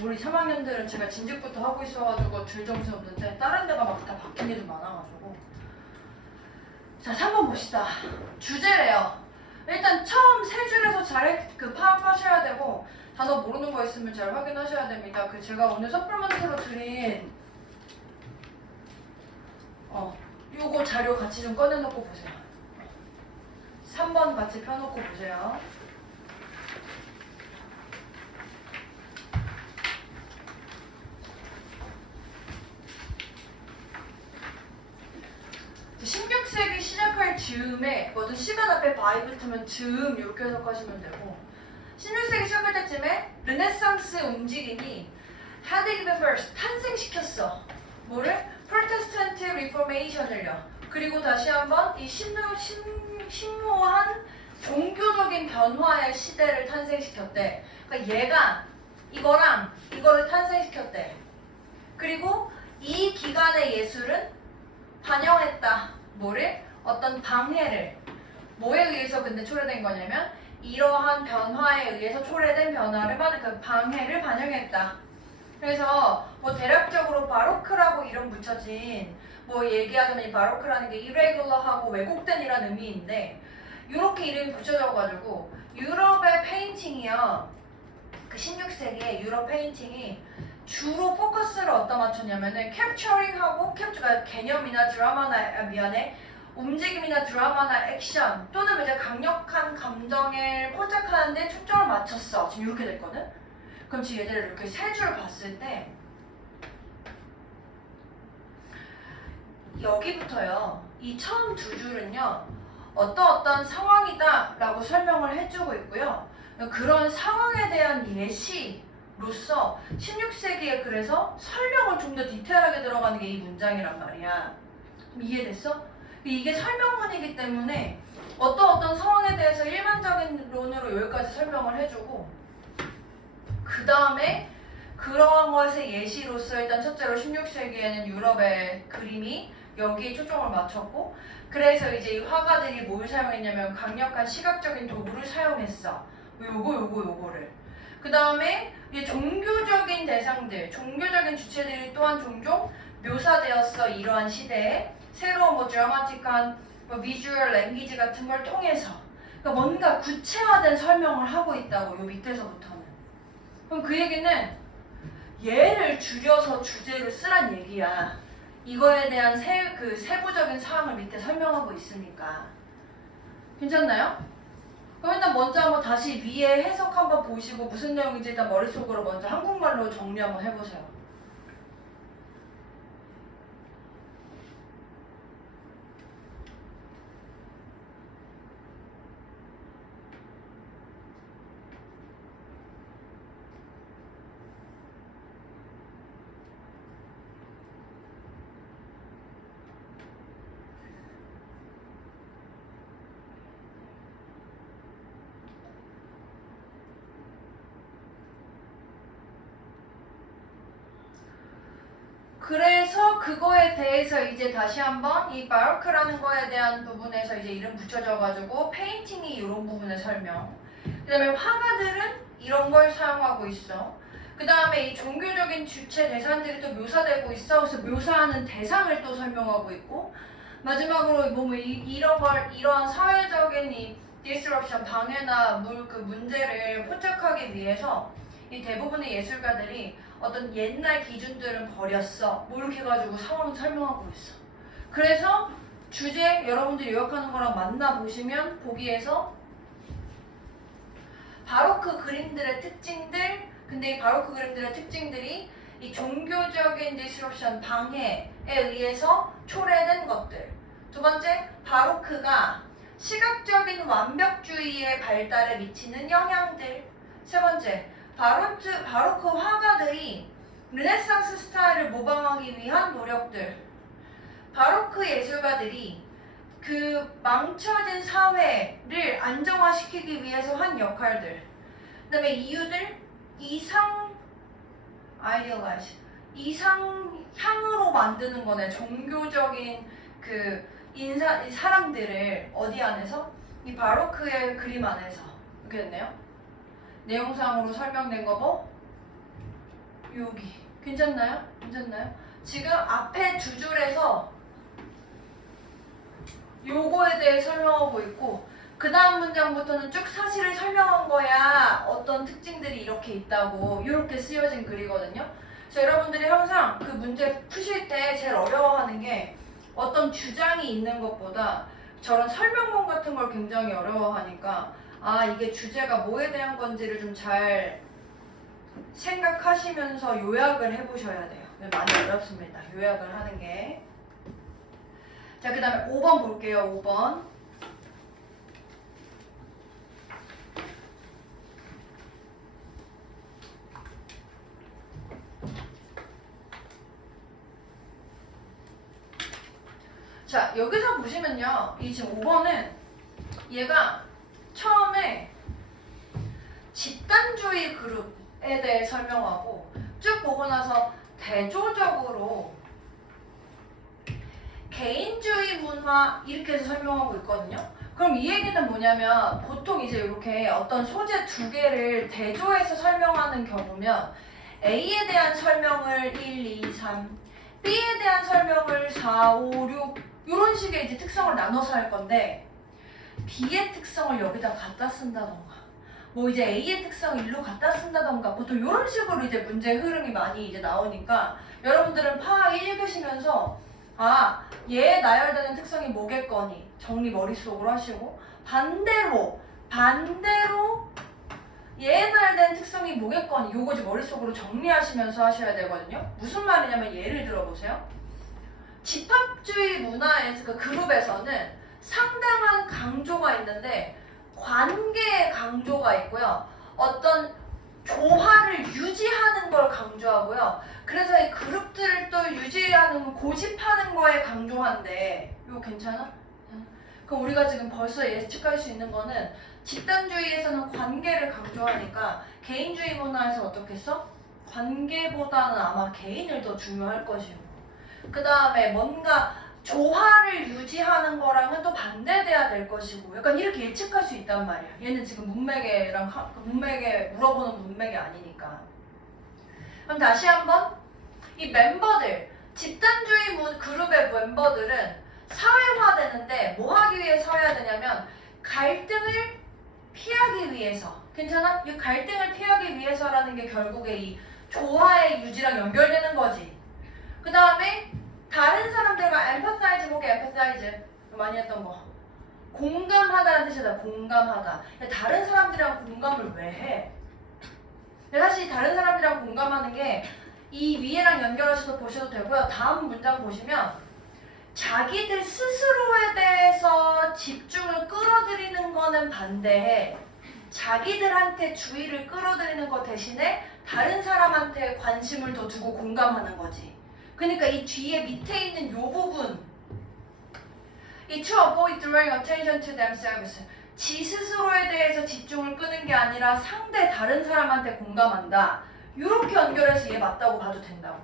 우리 3학년들은 제가 진즉부터 하고 있어가지고 들 정신 없는데 다른 데가 막 다 바뀐 게 좀 많아가지고. 자, 3번 봅시다. 주제래요. 일단 처음 세 줄에서 잘 파악하셔야 되고 단어 모르는 거 있으면 잘 확인하셔야 됩니다. 제가 오늘 서플먼트로 드린 요거 자료 같이 좀 꺼내놓고 보세요. 3번 같이 펴놓고 보세요. 자, 16세기 시작할 즈음에 뭐든 시간 앞에 바이 붙으면 즈음 이렇게 해석하시면 되고 16세기 시작할 때쯤에 르네상스 움직임이 had given birth 탄생시켰어. 뭐를? 프로테스탄트 리포메이션을요. 그리고 다시 한번 이 심오한 종교적인 변화의 시대를 탄생시켰대. 그러니까 얘가 이거랑 이거를 탄생시켰대. 그리고 이 기간의 예술은 반영했다. 뭐를? 어떤 방해를. 뭐에 의해서 근데 초래된 거냐면 이러한 변화에 의해서 초래된 변화를 그 방해를 반영했다. 그래서 뭐 대략적으로 바로크라고 이름 붙여진 뭐 얘기하자면 이 바로크라는 게 irregular하고 왜곡된이라는 의미인데 이렇게 이름이 붙여져가지고 유럽의 페인팅이요. 그 16세기에 유럽 페인팅이 주로 포커스를 어디다 맞췄냐면은 캡처링하고 캡처가 개념이나 드라마나 움직임이나 드라마나 액션 또는 이제 강력한 감정을 포착하는 데 초점을 맞췄어. 지금 이렇게 됐거든? 그럼 지금 얘들을 이렇게 세 줄 봤을 때 여기부터요. 이 처음 두 줄은요. 어떤 상황이다 라고 설명을 해주고 있고요. 그런 상황에 대한 예시로서 16세기에 그래서 설명을 좀 더 디테일하게 들어가는 게 이 문장이란 말이야. 이해됐어? 이게 설명문이기 때문에 어떤 상황에 대해서 일반적인 론으로 여기까지 설명을 해주고 그 다음에 그런 것의 예시로서 일단 첫째로 16세기에는 유럽의 그림이 여기에 초점을 맞췄고 그래서 이제 이 화가들이 뭘 사용했냐면 강력한 시각적인 도구를 사용했어. 요거를. 그 다음에 이제 종교적인 대상들, 종교적인 주체들이 또한 종종 묘사되었어. 이러한 시대에 새로운 뭐 드라마틱한 뭐 비주얼 랭귀지 같은 걸 통해서 그러니까 뭔가 구체화된 설명을 하고 있다고 요 밑에서부터는. 그럼 그 얘기는 얘를 줄여서 주제로 쓰란 얘기야. 이거에 대한 세부적인 사항을 밑에 설명하고 있으니까. 괜찮나요? 그럼 일단 먼저 한번 다시 위에 해석 한번 보시고 무슨 내용인지 일단 머릿속으로 먼저 한국말로 정리 한번 해보세요. 그래서 그거에 대해서 이제 다시 한번 이 바로크라는 거에 대한 부분에서 이제 이름 붙여져가지고 페인팅이 이런 부분의 설명. 그 다음에 화가들은 이런 걸 사용하고 있어. 그 다음에 이 종교적인 주체 대상들이 또 묘사되고 있어. 그래서 묘사하는 대상을 또 설명하고 있고 마지막으로 이러한 사회적인 이 disruption 방해나 그 문제를 포착하기 위해서 이 대부분의 예술가들이 어떤 옛날 기준들은 버렸어. 뭐 이렇게 해가지고 상황을 설명하고 있어. 그래서 주제 여러분들이 요약하는 거랑 만나보시면 보기에서 바로크 그림들의 특징들 근데 이 바로크 그림들의 특징들이 이 종교적인 디스럽션 방해에 의해서 초래된 것들. 두 번째, 바로크가 시각적인 완벽주의의 발달에 미치는 영향들. 세 번째, 바로크 화가들이 르네상스 스타일을 모방하기 위한 노력들. 바로크 예술가들이 그 망쳐진 사회를 안정화시키기 위해서 한 역할들. 그 다음에 이유들, 이상향으로 만드는 거네. 종교적인 사람들을 어디 안에서? 이 바로크의 그림 안에서. 이렇게 됐네요. 내용상으로 설명된 거 뭐? 여기. 괜찮나요? 괜찮나요? 지금 앞에 두 줄에서 요거에 대해 설명하고 있고 그 다음 문장부터는 쭉 사실을 설명한 거야. 어떤 특징들이 이렇게 있다고 이렇게 쓰여진 글이거든요. 그래서 여러분들이 항상 그 문제 푸실 때 제일 어려워하는 게 어떤 주장이 있는 것보다 저런 설명문 같은 걸 굉장히 어려워하니까 아 이게 주제가 뭐에 대한 건지를 좀 잘 생각하시면서 요약을 해보셔야 돼요. 많이 어렵습니다. 요약을 하는 게. 자, 그 다음에 5번 볼게요. 5번. 자, 여기서 보시면요. 이 지금 5번은 얘가 처음에 집단주의 그룹에 대해 설명하고 쭉 보고 나서 대조적으로 개인주의 문화 이렇게 해서 설명하고 있거든요. 그럼 이 얘기는 뭐냐면 보통 이제 이렇게 어떤 소재 두 개를 대조해서 설명하는 경우면 A에 대한 설명을 1, 2, 3, B에 대한 설명을 4, 5, 6 이런 식의 이제 특성을 나눠서 할 건데 B의 특성을 여기다 갖다 쓴다던가 뭐 이제 A의 특성을 일로 갖다 쓴다던가 보통 이런 식으로 이제 문제 흐름이 많이 이제 나오니까 여러분들은 파악 읽으시면서 아, 얘 나열되는 특성이 뭐겠거니 정리 머릿속으로 하시고 반대로 얘 나열되는 특성이 뭐겠거니 요거 이제 머릿속으로 정리하시면서 하셔야 되거든요. 무슨 말이냐면 예를 들어보세요. 집합주의 문화에서 그 그룹에서는 상당한 강조가 있는데 관계의 강조가 있고요. 어떤 조화를 유지하는 걸 강조하고요. 그래서 이 그룹들을 또 유지하는, 고집하는 거에 강조한데 이거 괜찮아? 그럼 우리가 지금 벌써 예측할 수 있는 거는 집단주의에서는 관계를 강조하니까 개인주의 문화에서 어떻게 써? 관계보다는 아마 개인을 더 중요할 것이고 그 다음에 뭔가 조화를 유지하는 거랑은 또 반대돼야 될 것이고 약간 이렇게 예측할 수 있단 말이야. 얘는 지금 문맥에 물어보는 문맥이 아니니까. 그럼 다시 한번 이 멤버들 집단주의 그룹의 멤버들은 사회화되는데 뭐 하기 위해서 해야 되냐면 갈등을 피하기 위해서. 괜찮아? 이 갈등을 피하기 위해서라는 게 결국에 이 조화의 유지랑 연결되는 거지. 그 다음에 다른 사람들과 empathize 뭐게 empathize 많이 했던 거 공감하다는 뜻이다. 공감하다. 다른 사람들이랑 공감을 왜 해? 사실 다른 사람들이랑 공감하는 게 이 위에랑 연결하셔서 보셔도 되고요. 다음 문장 보시면 자기들 스스로에 대해서 집중을 끌어들이는 거는 반대해 자기들한테 주의를 끌어들이는 것 대신에 다른 사람한테 관심을 더 두고 공감하는 거지. 그러니까 이 뒤에 밑에 있는 요 부분 이 to avoid drawing attention to themselves 지 스스로에 대해서 집중을 끄는 게 아니라 상대 다른 사람한테 공감한다. 이렇게 연결해서 얘 맞다고 봐도 된다고.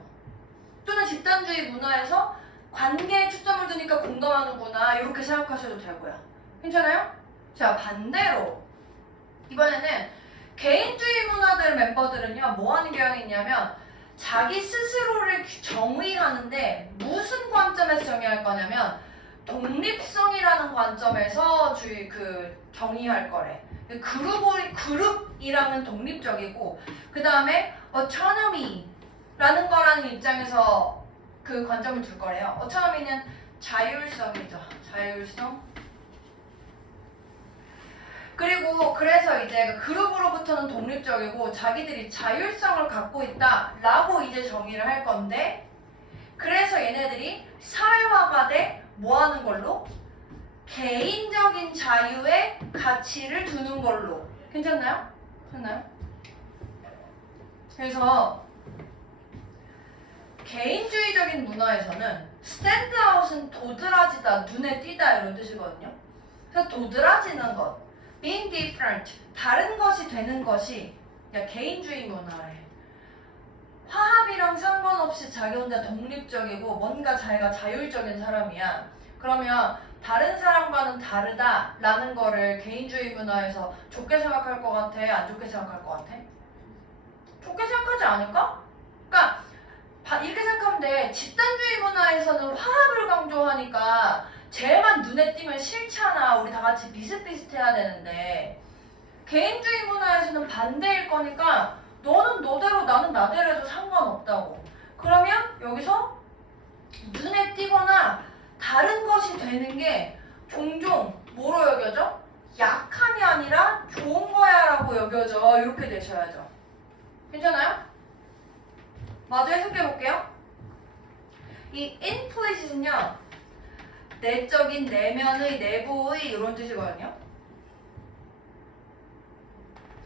또는 집단주의 문화에서 관계에 초점을 두니까 공감하는구나 이렇게 생각하셔도 되고요. 괜찮아요? 자 반대로 이번에는 개인주의 문화들 멤버들은요 뭐 하는 경향이 있냐면 자기 스스로를 정의하는데 무슨 관점에서 정의할 거냐면 독립성이라는 관점에서 정의할 거래. 그룹이랑은 독립적이고 그 다음에 autonomy라는 거라는 입장에서 그 관점을 둘 거래요. autonomy는 자율성이죠. 자율성. 그리고 그래서 이제 그룹으로부터는 독립적이고 자기들이 자율성을 갖고 있다라고 이제 정의를 할 건데 그래서 얘네들이 사회화가 돼 뭐 하는 걸로? 개인적인 자유에 가치를 두는 걸로. 괜찮나요? 괜찮나요? 그래서 개인주의적인 문화에서는 스탠드아웃은 도드라지다, 눈에 띄다 이런 뜻이거든요. 그래서 도드라지는 것, being different, 다른 것이 되는 것이 개인주의 문화래. 화합이랑 상관없이 자기 혼자 독립적이고 뭔가 자기가 자율적인 사람이야. 그러면 다른 사람과는 다르다라는 거를 개인주의 문화에서 좋게 생각할 것 같아? 안 좋게 생각할 것 같아? 좋게 생각하지 않을까? 이렇게 생각하면 돼. 집단주의 문화에서는 화합을 강조하니까 제일만 눈에 띄면 싫잖아. 우리 다 같이 비슷비슷해야 되는데 개인주의 문화에서는 반대일 거니까 너는 너대로 나는 나대로 해도 상관없다고. 그러면 여기서 눈에 띄거나 다른 것이 되는 게 종종 뭐로 여겨져? 약함이 아니라 좋은 거야 라고 여겨져. 이렇게 되셔야죠. 괜찮아요? 마저 해석해 볼게요. 이 implicit은요, 내적인 내면의 내부의 이런 뜻이거든요.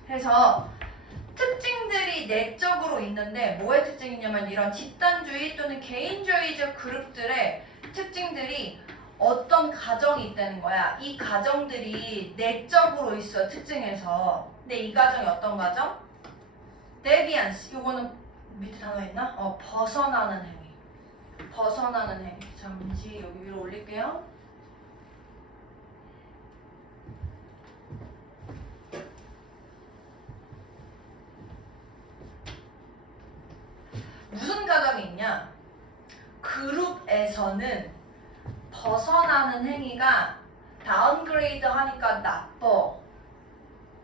그래서 특징들이 내적으로 있는데 뭐의 특징이냐면 이런 집단주의 또는 개인주의적 그룹들의 특징들이 어떤 가정이 있다는 거야. 이 가정들이 내적으로 있어, 특징에서. 근데 이 가정이 어떤 가정? deviance. 이거는 밑에 단어 있나? 벗어나는 행위. 벗어나는 행위. 잠시 여기 위로 올릴게요. 무슨 가정이 있냐? 그룹에서는 벗어나는 행위가 다운그레이드 하니까 나빠.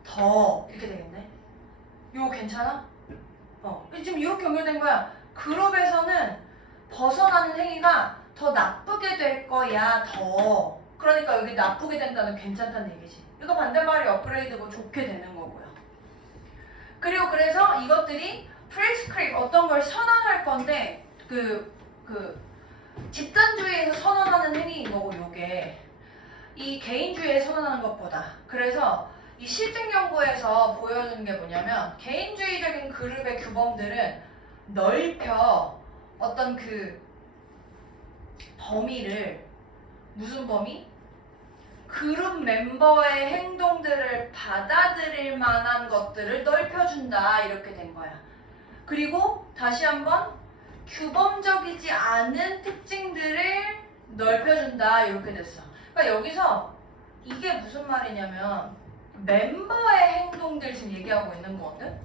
더 이렇게 되겠네. 이거 괜찮아? 지금 이렇게 연결된 거야. 그룹에서는 벗어나는 행위가 더 나쁘게 될 거야. 더. 그러니까 여기 나쁘게 된다는 괜찮다는 얘기지. 이거 반대말이 업그레이드고 좋게 되는 거고요. 그리고 그래서 이것들이 prescribe 어떤 걸 선언할 건데 집단주의에서 선언하는 행위인 거고 요게 이 개인주의에 선언하는 것보다. 그래서 이 실증 연구에서 보여주는 게 뭐냐면 개인주의적인 그룹의 규범들은 넓혀 어떤 그 범위를 무슨 범위? 그룹 멤버의 행동들을 받아들일 만한 것들을 넓혀준다 이렇게 된 거야. 그리고 다시 한번 규범적이지 않은 특징들을 넓혀준다 이렇게 됐어. 그러니까 여기서 이게 무슨 말이냐면 멤버의 행동들 지금 얘기하고 있는 거거든.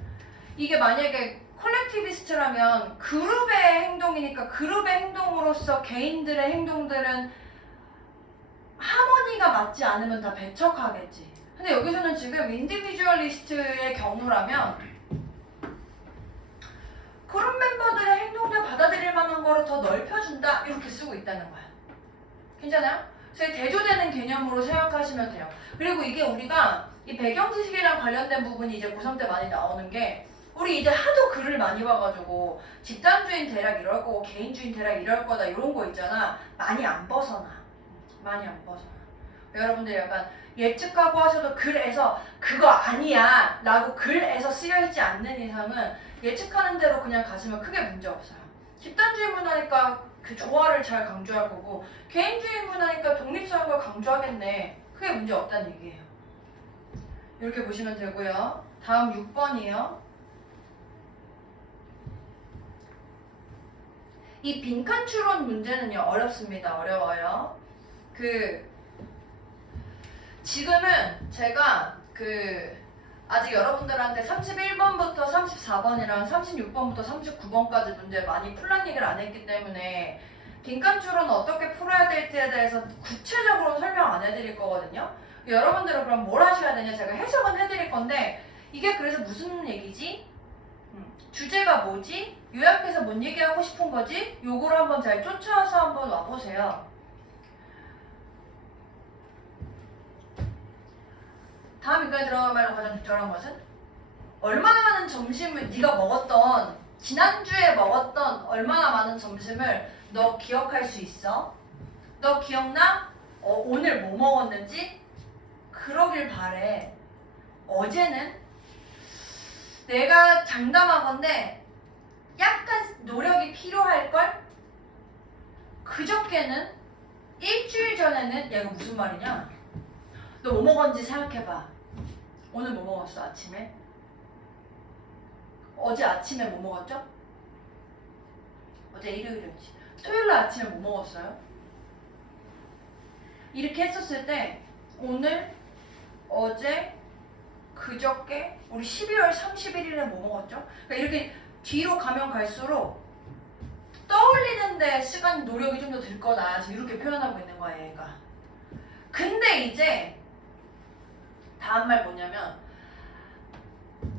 이게 만약에 콜렉티비스트라면 그룹의 행동이니까 그룹의 행동으로서 개인들의 행동들은 하모니가 맞지 않으면 다 배척하겠지. 근데 여기서는 지금 인디비주얼리스트의 경우라면 그룹 멤버들의 행동들 받아들일 만한 거를 더 넓혀준다 이렇게 쓰고 있다는 거야. 괜찮아요? 그래서 대조되는 개념으로 생각하시면 돼요. 그리고 이게 우리가 이 배경 지식이랑 관련된 부분이 이제 고3 때 많이 나오는 게 우리 이제 하도 글을 많이 봐가지고 집단주의는 대략 이럴 거고 개인주의는 대략 이럴 거다 이런 거 있잖아. 많이 안 벗어나. 많이 안 벗어나. 여러분들 약간 예측하고 하셔도 글에서 그거 아니야 라고 글에서 쓰여있지 않는 이상은 예측하는 대로 그냥 가시면 크게 문제 없어요. 집단주의 문화니까 그 조화를 잘 강조할 거고 개인주의 문화니까 독립성을 강조하겠네. 크게 문제 없다는 얘기예요. 이렇게 보시면 되고요. 다음 6번이에요. 이 빈칸 추론 문제는요 어렵습니다. 어려워요. 지금은 제가 아직 여러분들한테 31번부터 34번이랑 36번부터 39번까지 문제 많이 풀란 얘기를 안 했기 때문에 빈칸 추론은 어떻게 풀어야 될지에 대해서 구체적으로 설명 안 해드릴 거거든요. 여러분들은 그럼 뭘 하셔야 되냐? 제가 해석은 해드릴 건데 이게 그래서 무슨 얘기지? 주제가 뭐지? 요약해서 뭔 얘기하고 싶은 거지? 요거를 한번 잘 쫓아와서 한번 와보세요. 다음 이거에 들어간 말로 가장 적절한 것은 얼마나 많은 점심을 네가 먹었던 지난주에 먹었던 얼마나 많은 점심을 너 기억할 수 있어? 너 기억나? 오늘 뭐 먹었는지? 그러길 바래. 어제는 내가 장담하건대 약간 노력이 필요할걸? 그저께는 일주일 전에는 야 이거 무슨 말이냐? 너 뭐 먹었는지 생각해봐. 오늘 뭐 먹었어 아침에? 어제 아침에 뭐 먹었죠? 어제 일요일이었지. 토요일날 아침에 뭐 먹었어요? 이렇게 했었을 때 오늘, 어제, 그저께, 우리 12월 31일에 뭐 먹었죠? 그러니까 이렇게 뒤로 가면 갈수록 떠올리는데 시간 노력이 좀 더 들 거다. 지금 이렇게 표현하고 있는 거야 얘가. 근데 이제 다음 말 뭐냐면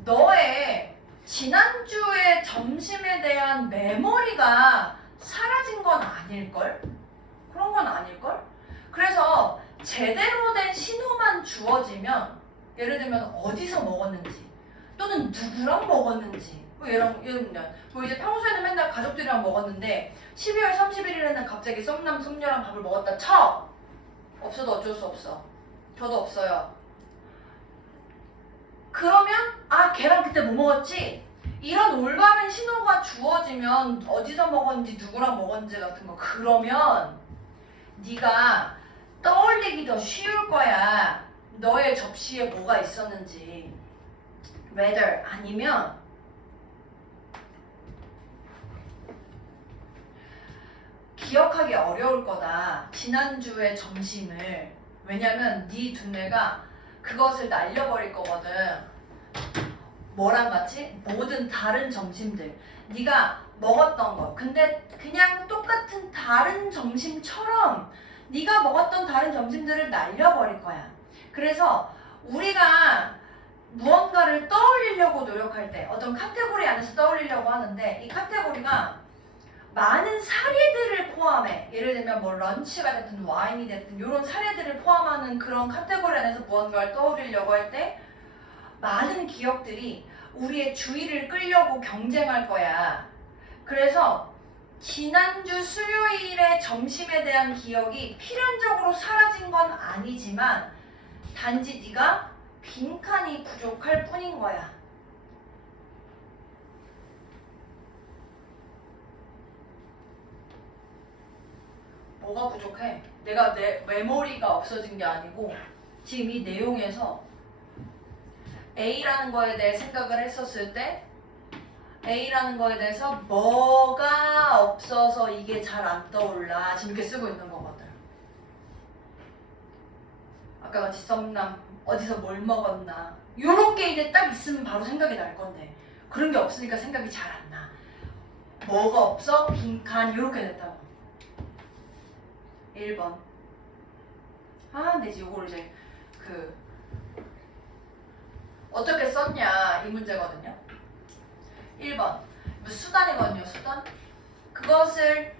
너의 지난주의 점심에 대한 메모리가 사라진 건 아닐걸? 그런 건 아닐걸? 그래서 제대로 된 신호만 주어지면 예를 들면 어디서 먹었는지 또는 누구랑 먹었는지 예를 들면 뭐 이제 평소에는 맨날 가족들이랑 먹었는데 12월 31일에는 갑자기 썸남 썸녀랑 밥을 먹었다 쳐! 없어도 어쩔 수 없어. 저도 없어요. 그러면 아 걔랑 그때 뭐 먹었지? 이런 올바른 신호가 주어지면 어디서 먹었는지 누구랑 먹었는지 같은 거 그러면 네가 떠올리기 더 쉬울 거야. 너의 접시에 뭐가 있었는지. whether 아니면 기억하기 어려울 거다. 지난주의 점심을. 왜냐면 네 두뇌가 그것을 날려버릴 거거든. 뭐랑 같이? 모든 다른 점심들. 네가 먹었던 거. 근데 그냥 똑같은 다른 점심처럼 네가 먹었던 다른 점심들을 날려버릴 거야. 그래서 우리가 무언가를 떠올리려고 노력할 때 어떤 카테고리 안에서 떠올리려고 하는데 이 카테고리가 많은 사례들을 포함해. 예를 들면 뭐 런치가 됐든 와인이 됐든 이런 사례들을 포함하는 그런 카테고리 안에서 무언가를 떠올리려고 할 때 많은 기억들이 우리의 주의를 끌려고 경쟁할 거야. 그래서 지난주 수요일의 점심에 대한 기억이 필연적으로 사라진 건 아니지만 단지 네가 빈칸이 부족할 뿐인 거야. 뭐가 부족해? 내가 내 메모리가 없어진 게 아니고 지금 이 내용에서 A라는 거에 대해 생각을 했었을 때 A라는 거에 대해서 뭐가 없어서 이게 잘 안 떠올라 지금 이렇게 쓰고 있는 거거든. 아까 같이 썸남 어디서 뭘 먹었나 요런 게 이제 딱 있으면 바로 생각이 날 건데 그런 게 없으니까 생각이 잘 안 나. 뭐가 없어? 빈칸 요렇게 됐다고. 1번. 근데 이제 요거를 이제 어떻게 썼냐 이 문제거든요. 1번 수단이거든요. 수단. 그것을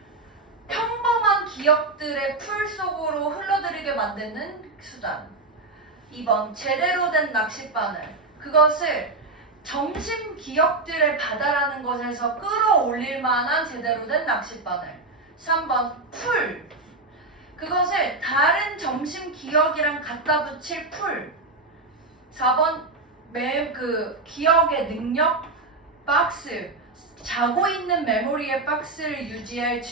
평범한 기억들의 풀 속으로 흘러들이게 만드는 수단. 2번 제대로 된 낚싯바늘. 그것을 점심 기억들의 바다라는 것에서 끌어올릴 만한 제대로 된 낚싯바늘. 3번 풀. 그것을 다른 점심 기억이랑 갖다 붙일 풀. 4번 기억의 능력 박스. 자고 있는 메모리의 박스를 유지할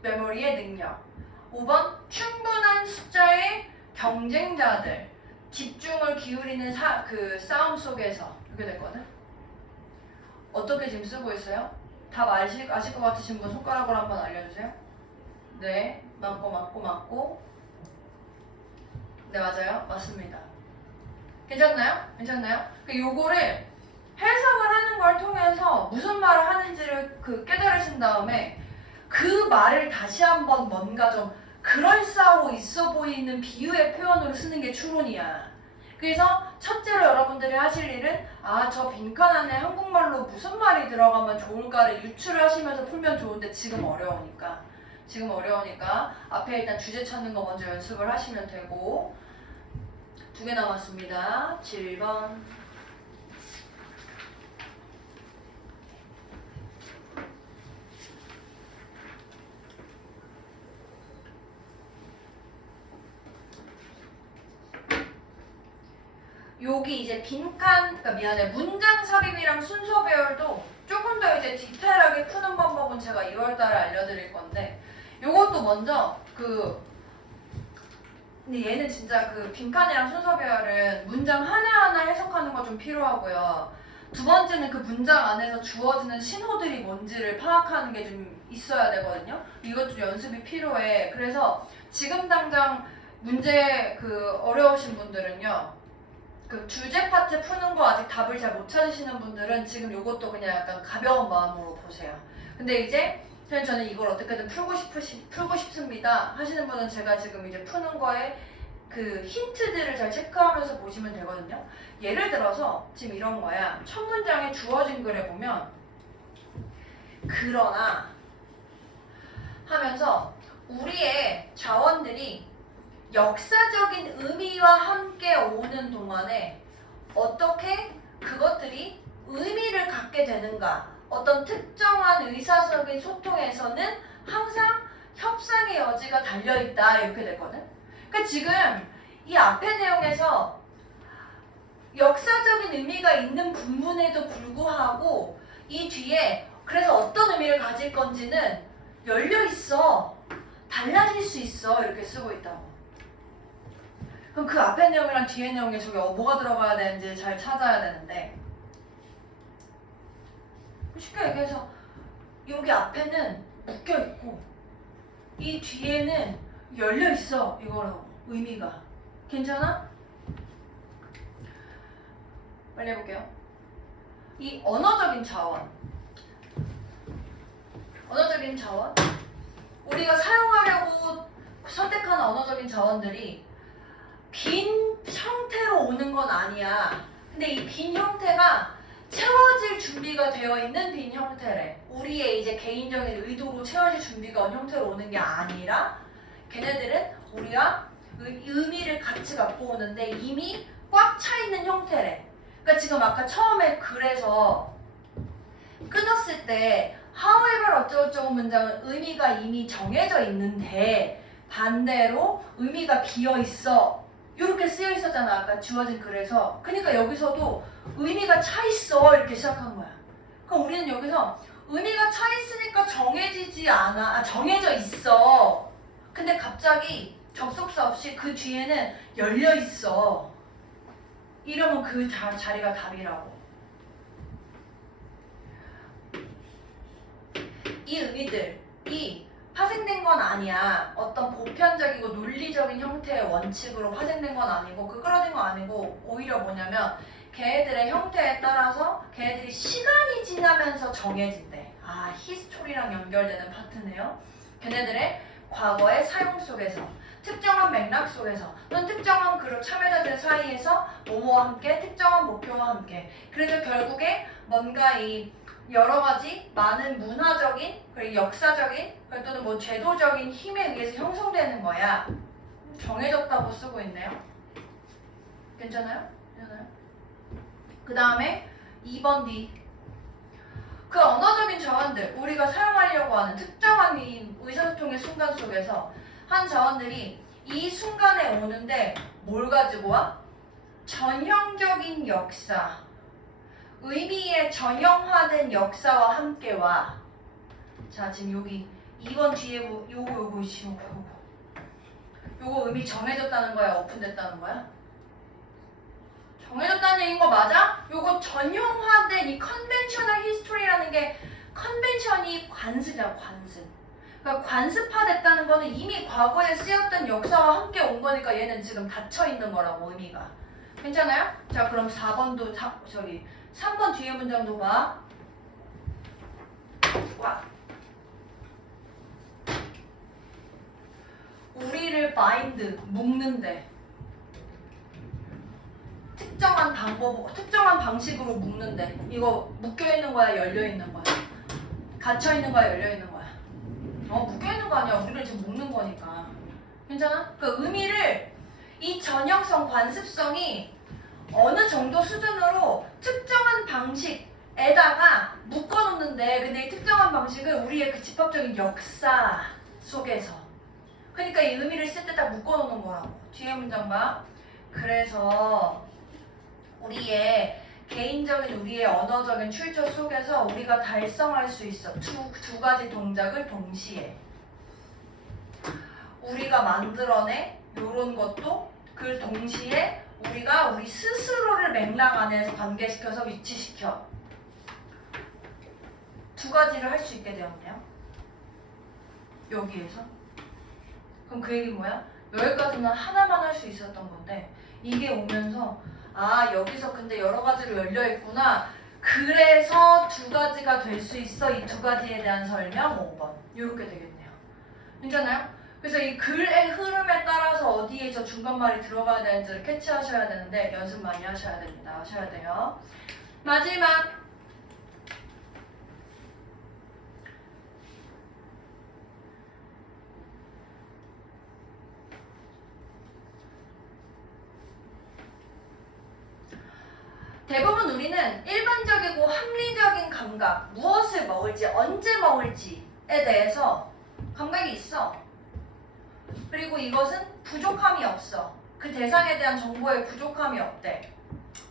메모리의 능력. 5번 충분한 숫자의 경쟁자들. 집중을 기울이는 싸움 속에서. 이렇게 됐거든. 어떻게 지금 쓰고 있어요? 답 아실 것 같으신 분 손가락으로 한번 알려주세요. 네, 맞고. 네, 맞아요. 맞습니다. 괜찮나요? 요거를 해석을 하는 걸 통해서 무슨 말을 하는지를 깨달으신 다음에 그 말을 다시 한번 뭔가 좀 그럴싸하고 있어 보이는 비유의 표현으로 쓰는 게 추론이야. 그래서 첫째로 여러분들이 하실 일은 저 빈칸 안에 한국말로 무슨 말이 들어가면 좋을까를 유추를 하시면서 풀면 좋은데 지금 어려우니까 앞에 일단 주제 찾는 거 먼저 연습을 하시면 되고 2개 남았습니다. 7번. 여기 이제 문장 삽입이랑 순서 배열도 조금 더 이제 디테일하게 푸는 방법은 제가 2월달에 알려드릴 건데 요것도 먼저 근데 얘는 진짜 빈칸이랑 순서 배열은 문장 하나하나 해석하는 거 좀 필요하고요. 두 번째는 그 문장 안에서 주어지는 신호들이 뭔지를 파악하는 게 좀 있어야 되거든요. 이것 좀 연습이 필요해. 그래서 지금 당장 문제 어려우신 분들은요. 주제 파트 푸는 거 아직 답을 잘 못 찾으시는 분들은 지금 요것도 그냥 약간 가벼운 마음으로 보세요. 근데 이제 저는 이걸 어떻게든 풀고 싶습니다 하시는 분은 제가 지금 이제 푸는 거에 그 힌트들을 잘 체크하면서 보시면 되거든요. 예를 들어서 지금 이런 거야. 첫 문장에 주어진 글에 보면 그러나 하면서 우리의 자원들이 역사적인 의미와 함께 오는 동안에 어떻게 그것들이 의미를 갖게 되는가, 어떤 특정한 의사적인 소통에서는 항상 협상의 여지가 달려있다 이렇게 되거든. 그러니까 지금 이 앞의 내용에서 역사적인 의미가 있는 부분에도 불구하고 이 뒤에 그래서 어떤 의미를 가질 건지는 열려있어. 달라질 수 있어. 이렇게 쓰고 있다고. 그럼 그 앞의 내용이랑 뒤의 내용에 저기 뭐가 들어가야 되는지 잘 찾아야 되는데 쉽게 얘기해서 여기 앞에는 묶여있고 이 뒤에는 열려있어. 이거라고. 의미가. 괜찮아? 빨리 해볼게요. 이 언어적인 자원. 언어적인 자원. 우리가 사용하려고 선택하는 언어적인 자원들이 빈 형태로 오는 건 아니야. 근데 이 빈 형태가 채워질 준비가 되어 있는 빈 형태래. 우리의 이제 개인적인 의도로 채워질 준비가 온 형태로 오는 게 아니라 걔네들은 우리가 의미를 같이 갖고 오는데 이미 꽉 차 있는 형태래. 그러니까 지금 아까 처음에 글에서 끊었을 때 however 어쩌고저쩌고 문장은 의미가 이미 정해져 있는데 반대로 의미가 비어 있어. 이렇게 쓰여 있었잖아. 아까 주어진 글에서. 그러니까 여기서도 의미가 차 있어. 이렇게 시작한 거야. 그럼 우리는 여기서 의미가 차 있으니까 정해지지 않아. 정해져 있어. 근데 갑자기 접속사 없이 그 뒤에는 열려 있어. 이러면 그 자리가 답이라고. 이 의미들이 파생된 건 아니야. 어떤 보편적이고 논리적인 형태의 원칙으로 파생된 건 아니고 그끌어진 건 아니고 오히려 뭐냐면 걔네들의 형태에 따라서 걔네들이 시간이 지나면서 정해진대. 아, 히스토리랑 연결되는 파트네요. 걔네들의 과거의 사용 속에서 특정한 맥락 속에서 또는 특정한 그룹 참여자들 사이에서 뭐뭐와 함께 특정한 목표와 함께 그래서 결국에 뭔가 이 여러 가지 많은 문화적인 그리고 역사적인 또는 뭐 제도적인 힘에 의해서 형성되는 거야. 정해졌다고 쓰고 있네요. 괜찮아요? 괜찮아요? 그 다음에 2번 D. 그 언어적인 자원들, 우리가 사용하려고 하는 특정한 이 의사소통의 순간 속에서 한 자원들이 이 순간에 오는데 뭘 가지고 와? 전형적인 역사, 의미의 전형화된 역사와 함께 와. 자, 지금 여기 2번 뒤에 요거 지금 요거 의미 정해졌다는 거야? 오픈됐다는 거야? 정해졌다는 얘기인 거 맞아? 요거 전형화된 이 컨벤셔널 히스토리라는 게 컨벤션이 관습이야, 관습. 그러니까 관습화됐다는 거는 이미 과거에 쓰였던 역사와 함께 온 거니까 얘는 지금 닫혀 있는 거라고 의미가. 괜찮아요? 자, 그럼 4번도 3번 뒤에 문장도 봐. 와. 우리를 bind, 묶는데 특정한 방식으로 묶는데 이거 묶여있는 거야, 열려있는 거야? 갇혀있는 거야, 열려있는 거야? 묶여있는 거 아니야. 우리를 지금 묶는 거니까. 괜찮아? 그 의미를 이 전형성, 관습성이 어느 정도 수준으로 특정한 방식에다가 묶어놓는데 근데 이 특정한 방식을 우리의 그 집합적인 역사 속에서 그러니까 이 의미를 쓸 때 딱 묶어놓는 거라고. 뒤에 문장 봐. 그래서 우리의 개인적인 우리의 언어적인 출처 속에서 우리가 달성할 수 있어. 두 가지 동작을 동시에. 우리가 만들어내 요런 것도 그 동시에 우리가 우리 스스로를 맥락 안에서 관계시켜서 위치시켜. 두 가지를 할 수 있게 되었네요. 여기에서. 그럼 그 얘기 뭐야? 여기까지는 하나만 할 수 있었던 건데 이게 오면서 아, 여기서 근데 여러 가지로 열려 있구나. 그래서 두 가지가 될 수 있어. 이 두 가지에 대한 설명 5번. 이렇게 되겠네요. 괜찮아요? 그래서 이 글의 흐름에 따라서 어디에 저 중간말이 들어가야 되는지를 캐치하셔야 되는데 연습 많이 하셔야 됩니다. 하셔야 돼요. 마지막 대부분 우리는 일반적이고 합리적인 감각, 무엇을 먹을지, 언제 먹을지에 대해서 감각이 있어. 그리고 이것은 부족함이 없어. 그 대상에 대한 정보에 부족함이 없대.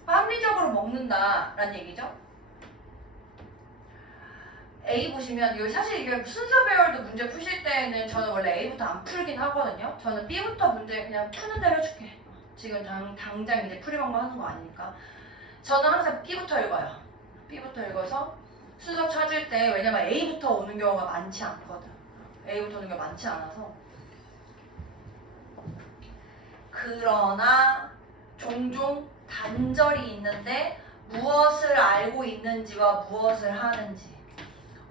합리적으로 먹는다라는 얘기죠. A 보시면 이거 사실 이게 순서 배열도 문제 푸실 때는 저는 원래 A부터 안 풀긴 하거든요. 저는 B부터 문제 그냥 푸는 대로 해줄게. 지금 당장 이제 풀이 방법 하는 거 아니니까. 저는 항상 B부터 읽어요. B부터 읽어서 순서 찾을 때 왜냐면 A부터 오는 경우가 많지 않거든. A부터 오는 경우가 많지 않아서. 그러나 종종 단절이 있는데 무엇을 알고 있는지와 무엇을 하는지.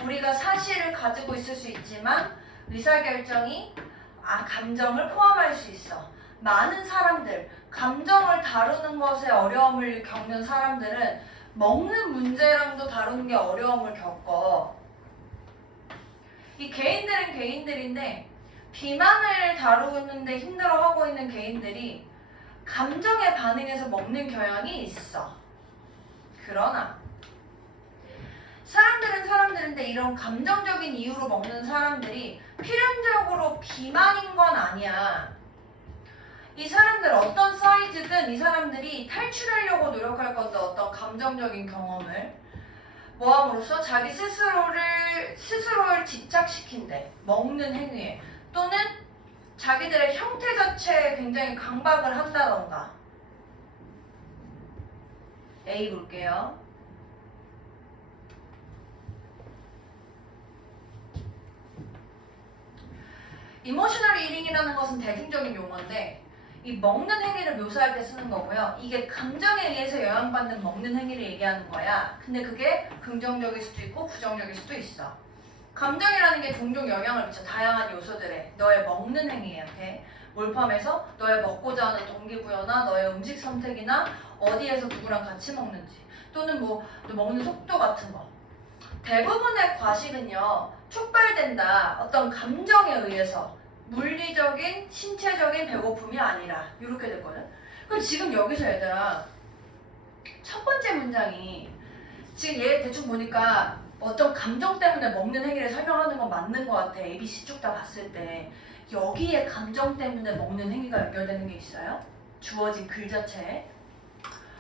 우리가 사실을 가지고 있을 수 있지만 의사결정이 감정을 포함할 수 있어. 많은 사람들, 감정을 다루는 것에 어려움을 겪는 사람들은 먹는 문제랑도 다루는 게 어려움을 겪어. 이 개인들은 개인들인데 비만을 다루는데 힘들어하고 있는 개인들이 감정에 반응해서 먹는 경향이 있어. 그러나 사람들은 사람들인데 이런 감정적인 이유로 먹는 사람들이 필연적으로 비만인 건 아니야. 이 사람들 어떤 사이즈든 이 사람들이 탈출하려고 노력할 건데 어떤 감정적인 경험을 모함으로써 자기 스스로를 집착시킨대. 먹는 행위에. 또는 자기들의 형태 자체에 굉장히 강박을 한다던가. A 볼게요. 이모셔널 이팅이라는 것은 대중적인 용어인데 이 먹는 행위를 묘사할 때 쓰는 거고요. 이게 감정에 의해서 영향받는 먹는 행위를 얘기하는 거야. 근데 그게 긍정적일 수도 있고 부정적일 수도 있어. 감정이라는 게 종종 영향을 미쳐. 다양한 요소들에. 너의 먹는 행위한테 몰입하면서 너의 먹고자 하는 동기부여나 너의 음식 선택이나 어디에서 누구랑 같이 먹는지 또는 뭐 먹는 속도 같은 거. 대부분의 과식은요. 촉발된다. 어떤 감정에 의해서 물리적인, 신체적인 배고픔이 아니라 이렇게 됐거든. 그럼 지금 여기서 얘들아 첫 번째 문장이 지금 얘 대충 보니까 어떤 감정 때문에 먹는 행위를 설명하는 건 맞는 것 같아. A, B, C 쭉 다 봤을 때 여기에 감정 때문에 먹는 행위가 연결되는 게 있어요? 주어진 글 자체에.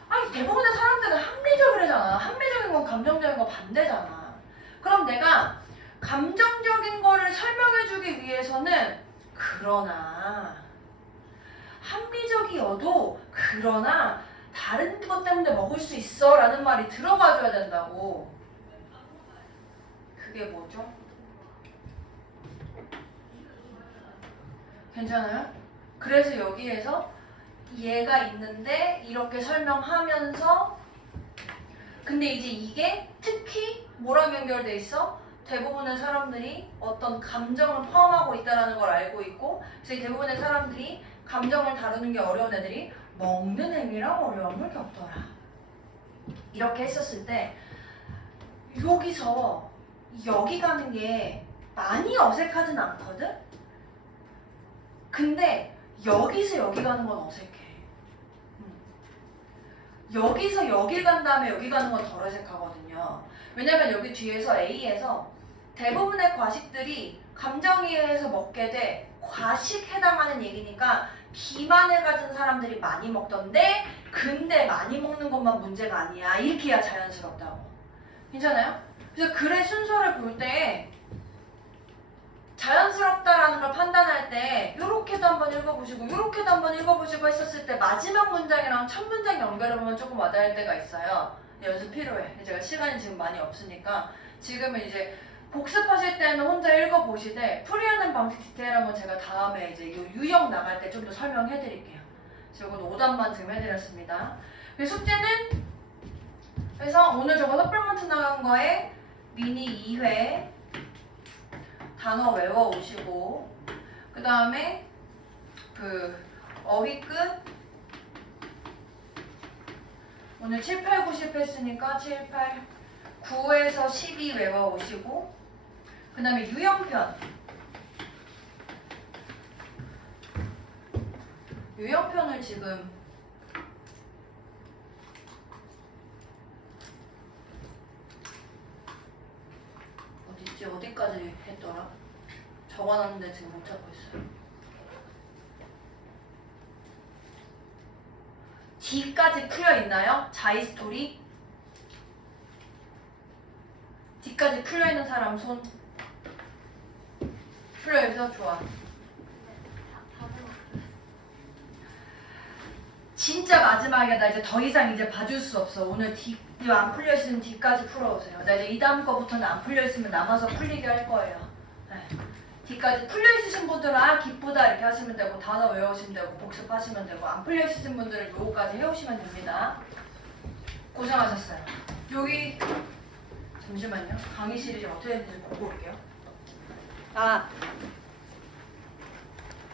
아니 대부분의 사람들은 합리적이잖아. 합리적인 건 감정적인 거 반대잖아. 그럼 내가 감정적인 거를 설명해주기 위해서는 그러나 합리적이어도 그러나 다른 것 때문에 먹을 수 있어 라는 말이 들어가줘야 된다고. 그게 뭐죠? 괜찮아요? 그래서 여기에서 얘가 있는데 이렇게 설명하면서 근데 이제 이게 특히 뭐랑 연결돼 있어? 대부분의 사람들이 어떤 감정을 포함하고 있다는 걸 알고 있고 그래서 이 대부분의 사람들이 감정을 다루는 게 어려운 애들이 먹는 행위랑 어려움을 겪더라. 이렇게 했었을 때 여기서 여기 가는 게 많이 어색하진 않거든? 근데 여기서 여기 가는 건 어색해. 여기서 여길 간 다음에 여기 가는 건 덜 어색하거든요. 왜냐면 여기 뒤에서 A에서 대부분의 과식들이 감정에 의해서 먹게 돼 과식 해당하는 얘기니까 비만을 가진 사람들이 많이 먹던데 근데 많이 먹는 것만 문제가 아니야. 이렇게 해야 자연스럽다고. 괜찮아요? 그래서 글의 순서를 볼 때 자연스럽다라는 걸 판단할 때 요렇게도 한번 읽어보시고 요렇게도 한번 읽어보시고 했었을 때 마지막 문장이랑 첫 문장 연결해보면 조금 와닿을 때가 있어요. 연습 필요해. 제가 시간이 지금 많이 없으니까 지금은 이제 복습하실 때는 혼자 읽어보시되 풀이하는 방식 디테일한 건 제가 다음에 이제 요 유형 나갈 때 좀 더 설명해드릴게요. 이건 오답만 지금 해드렸습니다. 숙제는 그래서 오늘 저거 서플먼트 나간 거에 미니 2회 단어 외워오시고 그 다음에 그 어휘 끝 오늘 7, 8, 9, 10 했으니까 7, 8, 9에서 12 외워오시고 그 다음에 유형편 유형편을 지금 어딨지? 어디까지 했더라? 적어놨는데 지금 못 찾고 있어요. D까지 풀려 있나요? 자이스토리? D까지 풀려 있는 사람 손. 풀려 있어? 좋아. 진짜 마지막이야. 나 이제 더 이상 이제 봐줄 수 없어. 오늘 D 안 풀려 있으면 D까지 풀어오세요. 나 이제 이 다음 거부터는 안 풀려 있으면 남아서 풀리게 할 거예요. 네. D까지 풀려 있으신 분들은 아 기쁘다 이렇게 하시면 되고 단어 외우시면 되고 복습하시면 되고 안 풀려 있으신 분들은 요거까지 해오시면 됩니다. 고생하셨어요. 여기 잠시만요. 강의실이 어떻게 되는지 보고 올게요.